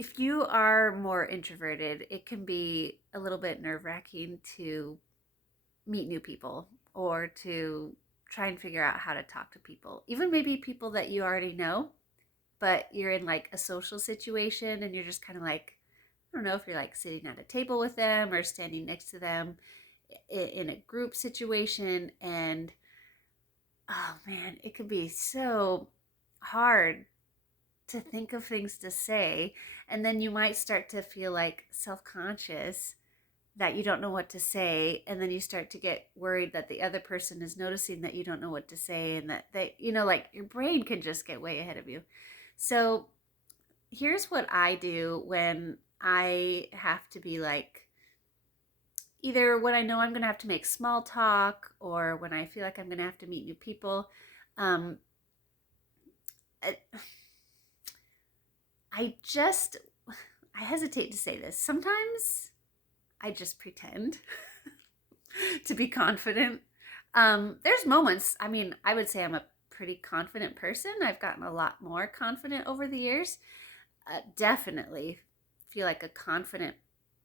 If you are more introverted, it can be a little bit nerve-wracking to meet new people or to try and figure out how to talk to people. Even maybe people that you already know, but you're in like a social situation and you're just kind of like, I don't know if you're like sitting at a table with them or standing next to them in a group situation. And oh man, it can be so hard to think of things to say. And then you might start to feel like self conscious that you don't know what to say. And then you start to get worried that the other person is noticing that you don't know what to say and that they, like your brain can just get way ahead of you. So here's what I do when I have to be like, either when I know I'm going to have to make small talk or when I feel like I'm going to have to meet new people. Um, I, I just, I hesitate to say this. Sometimes I just pretend to be confident. There's moments, I mean, I would say I'm a pretty confident person. I've gotten a lot more confident over the years. Definitely feel like a confident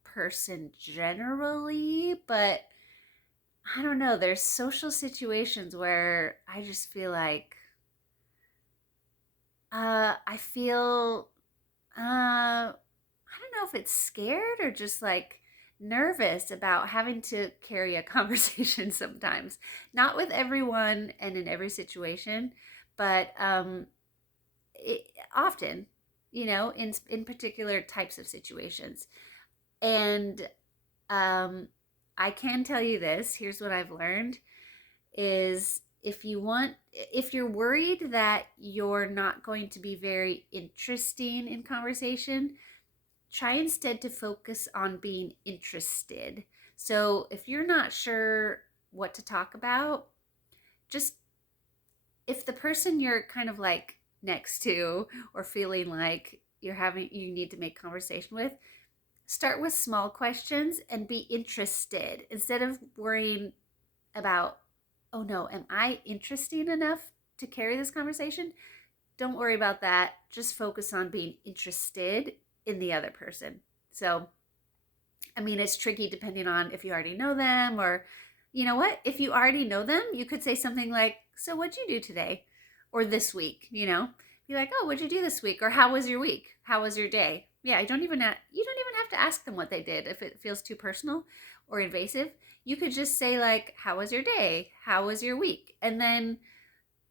person generally, but I don't know. There's social situations where I just feel like I feel I don't know if it's scared or just like nervous about having to carry a conversation sometimes. Not with everyone and in every situation, but often, in particular types of situations. And um, I can tell you this. Here's what I've learned: is if you're worried that you're not going to be very interesting in conversation, try instead to focus on being interested. So if you're not sure what to talk about, just if the person you're kind of like next to or feeling like you need to make conversation with, start with small questions and be interested instead of worrying about, oh no, am I interesting enough to carry this conversation? Don't worry about that. Just focus on being interested in the other person. So, I mean, it's tricky depending on if you already know them, or, you know what? If you already know them, you could say something like, so what'd you do today? Or this week, Be like, oh, what'd you do this week? Or how was your week? How was your day? Yeah, you don't even have to ask them what they did if it feels too personal or invasive. You could just say like, how was your day? How was your week? And then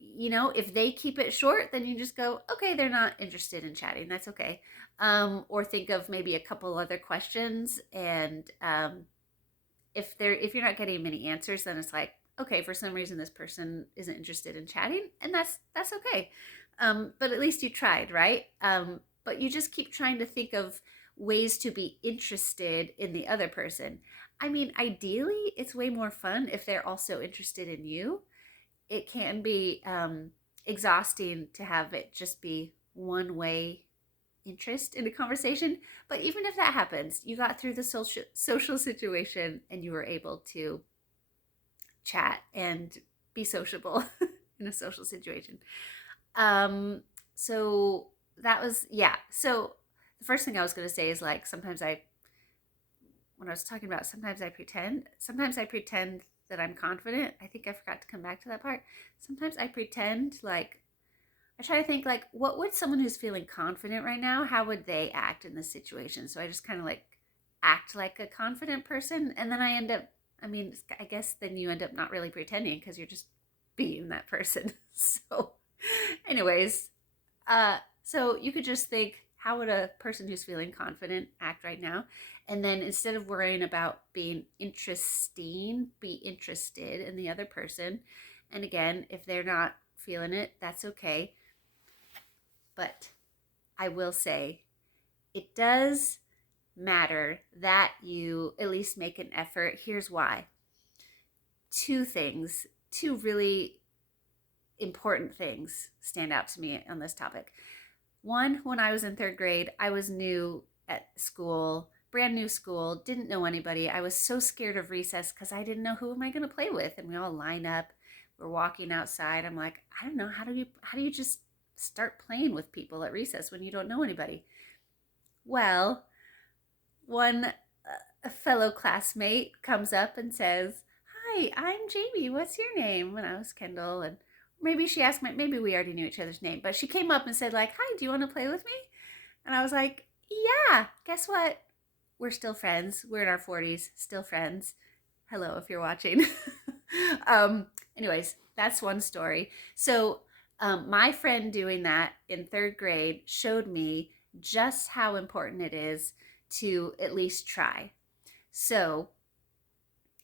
if they keep it short, then you just go, okay, they're not interested in chatting. That's okay. Or think of maybe a couple other questions, and if you're not getting many answers, then it's like, okay, for some reason this person isn't interested in chatting, and that's okay. But at least you tried, right? But you just keep trying to think of ways to be interested in the other person. I mean, ideally, it's way more fun if they're also interested in you. It can be exhausting to have it just be one way interest in a conversation. But even if that happens, you got through the social situation and you were able to chat and be sociable in a social situation. Um, so that was, yeah. So the first thing I was going to say is like when I was talking about sometimes I pretend that I'm confident. I think I forgot to come back to that part. Sometimes I pretend like, I try to think like, what would someone who's feeling confident right now, how would they act in this situation? So I just kind of like act like a confident person. And then I mean, I guess then you end up not really pretending because you're just being that person. So, anyways, so you could just think, how would a person who's feeling confident act right now? And then instead of worrying about being interesting, be interested in the other person. And again, if they're not feeling it, that's okay. But I will say it does matter that you at least make an effort. Here's why. Two really important things stand out to me on this topic. One, when I was in third grade, I was new at school, brand new school, didn't know anybody. I was so scared of recess because I didn't know who am I going to play with. And we all line up. We're walking outside. I'm like, I don't know, how do you just start playing with people at recess when you don't know anybody? Well, one a fellow classmate comes up and says, "Hi, I'm Jamie. What's your name?" And I was Kendall, and maybe she asked me. Maybe we already knew each other's name, but she came up and said, like, "Hi, do you want to play with me?" And I was like, "Yeah." Guess what? We're still friends. We're in our 40s, still friends. Hello, if you're watching. um, anyways, that's one story. So, my friend doing that in third grade showed me just how important it is to at least try. So,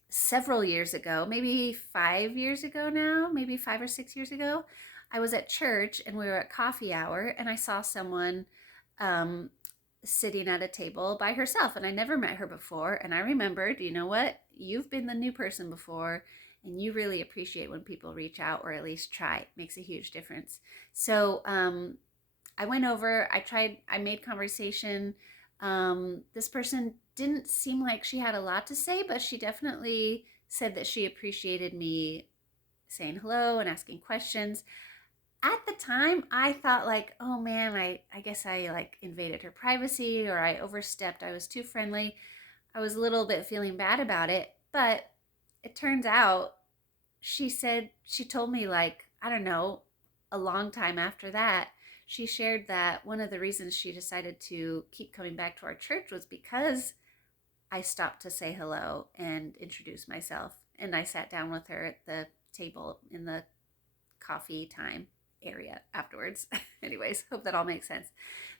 several years ago, maybe 5 years ago now, maybe 5 or 6 years ago, I was at church and we were at coffee hour and I saw someone um, sitting at a table by herself and I never met her before. And I remembered, you know what? You've been the new person before and you really appreciate when people reach out or at least try. It makes a huge difference. So I went over, I made conversation. This person didn't seem like she had a lot to say, but she definitely said that she appreciated me saying hello and asking questions. At the time, I thought like, oh man, I guess I like invaded her privacy or I overstepped. I was too friendly. I was a little bit feeling bad about it, but it turns out she told me like, I don't know, a long time after that, she shared that one of the reasons she decided to keep coming back to our church was because I stopped to say hello and introduce myself. And I sat down with her at the table in the coffee time area afterwards. Anyways, hope that all makes sense.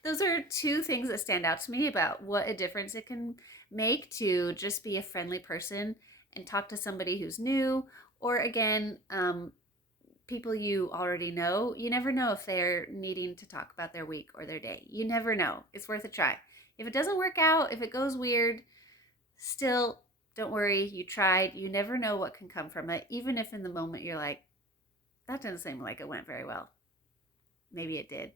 Those are two things that stand out to me about what a difference it can make to just be a friendly person and talk to somebody who's new, or again, people you already know. You never know if they're needing to talk about their week or their day. You never know. It's worth a try. If it doesn't work out, if it goes weird, still don't worry. You tried. You never know what can come from it. Even if in the moment you're like, that doesn't seem like it went very well. Maybe it did.